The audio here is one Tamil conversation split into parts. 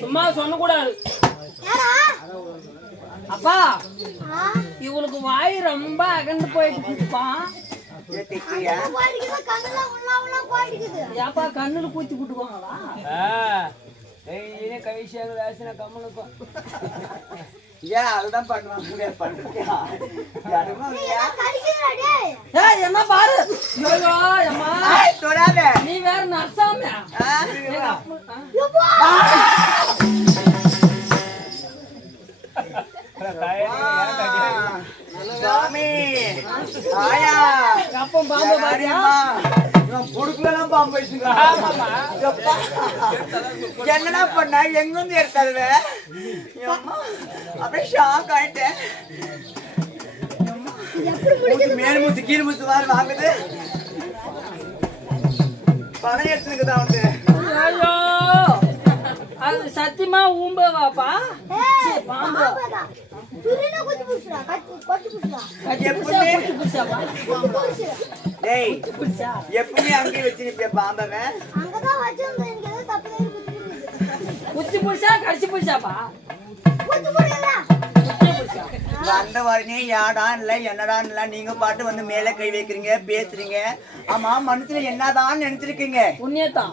சும்மா சொன்ன கூடாது. அப்பா இவளுக்கு வாய் ரொம்ப அகண்டு போயிட்டுப்பா. ஏப்பா கண்ணுல பூச்சி கூட்டுக்குவாங்களா? கவிஷியாக வேசின கம்மலுக்கும் ஏன் அதுதான் பண்ணுவாங்க பண்றியா? என்ன பாரு தொடாத. நீ வேற நர்சாமியா? சாமி ஆயா அப்பம் பாம்பு பாரியா? புடுக்கலாம் பாம்பு என்னடா பண்ண எங்க இருந்து எடுத்தாரு? அப்படியே ஷாக் ஆயிட்டேன். மேல் மூச்சு கீழ் மூச்சு மாதிரி வாங்குது. பணம் எடுத்துக்குதான் வந்து. ஐயோ அது சத்தியமா ஊம்பவாப்பா? பாம்பு எப்பவுமே அங்கேயே வச்சிருப்பிய பாம்பவ? குச்சி புடிச்சா கடிச்சு புடிச்சாப்பா? வந்த வரனே யாடா இல்ல என்னடான் இல்ல நீங்க பாட்டு வந்து மேல கை வைக்கிறீங்க பேசுறீங்க. ஆமா மனசுல என்னதான் நினைச்சிருக்கீங்க? உண்மையத்தான்.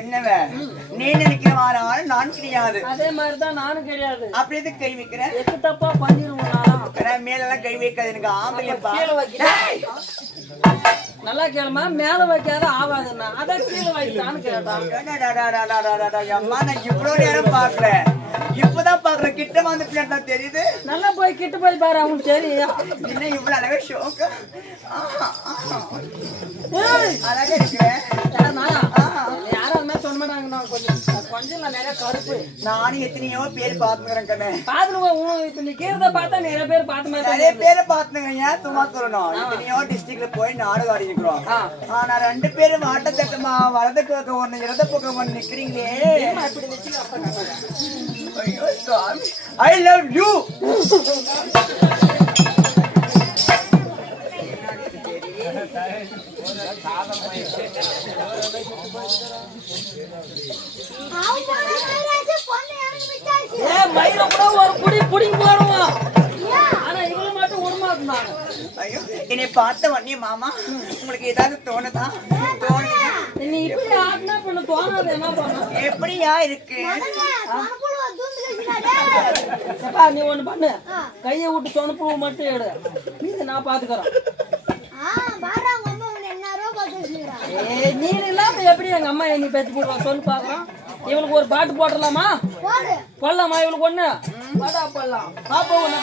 என்னவ நீ நினைக்கிற மாதிரி நான் கிடையாது. அதே மாதிரிதான் நானும் கிடையாது. அப்படி எதுக்கு கை வைக்கிறேன்? எக்கு தப்பா பண்ணிருவோம். மேல எல்லாம் கை வைக்காது. எனக்கு ஆம்பளையப்பா. நல்லா கேளுமா, மேல வைக்காத ஆவாதுன்னா அதான் கீழே வைக்கலான்னு கேட்டான். அம்மா நான் இவ்வளவு நேரம் பாக்கல, இப்பதான் பாக்குறேன். கிட்ட வந்து பிள்ளைதான் தெரியுது. நல்லா போய் கிட்ட போய் பாரு, அவங்களுக்கு தெரியும். என்ன இவ்வளவு அழகா ஷோக்கா அழகா இருக்கிறேன். யாராலுமே சொல்ல மாட்டாங்கண்ணா. கொஞ்சம் நிறைய கருப்பு. நானும் எத்தனையோ பேர் பாத்துக்கிறேன் கண்ணே. பாத்துருவோம். இப்ப நீ கீழே பார்த்தா நிறைய பேர் பார்த்து மாதிரி நிறைய பேரை பாத்துங்க. ஏன் சும்மா சொல்லணும்? எத்தனையோ டிஸ்ட்ரிக்ட்ல போய் நாடகம் ஆடி இருக்கிறோம். ஆனா 2 பேரும் வாட்டத்தக்கமா வலது பக்கம் ஒண்ணு இடது பக்கம் ஒண்ணு நிக்கிறீங்களே. I love you. மயில கூட ஒரு புடி புடிங்க போடுவோம். ஆனா இவளு மட்டும் ஒரு மாசம் தான். என்னை பார்த்த உடனே மாமா உங்களுக்கு ஏதாவது தோணுதா? நீ இப்படி ஆட்டினா பண்ண தோணாது. என்ன பண்ண எப்படியா இருக்கு? நீ ஒண்ணு பண்ணு, கையை விட்டு சொனப்பு மட்டும் எடு. இது நான் பாத்துக்கிறேன். நீ இல்லாம எப்படி எங்க அம்மா என்னை பேச்சு போடுவாங்க சொல்லு பாக்குறோம். இவளுக்கு ஒரு பாட்டு போட்டுடலாமா? போடலாமா? இவளுக்கு ஒண்ணு பாட்டா போடலாம். பாப்பா ஒண்ணு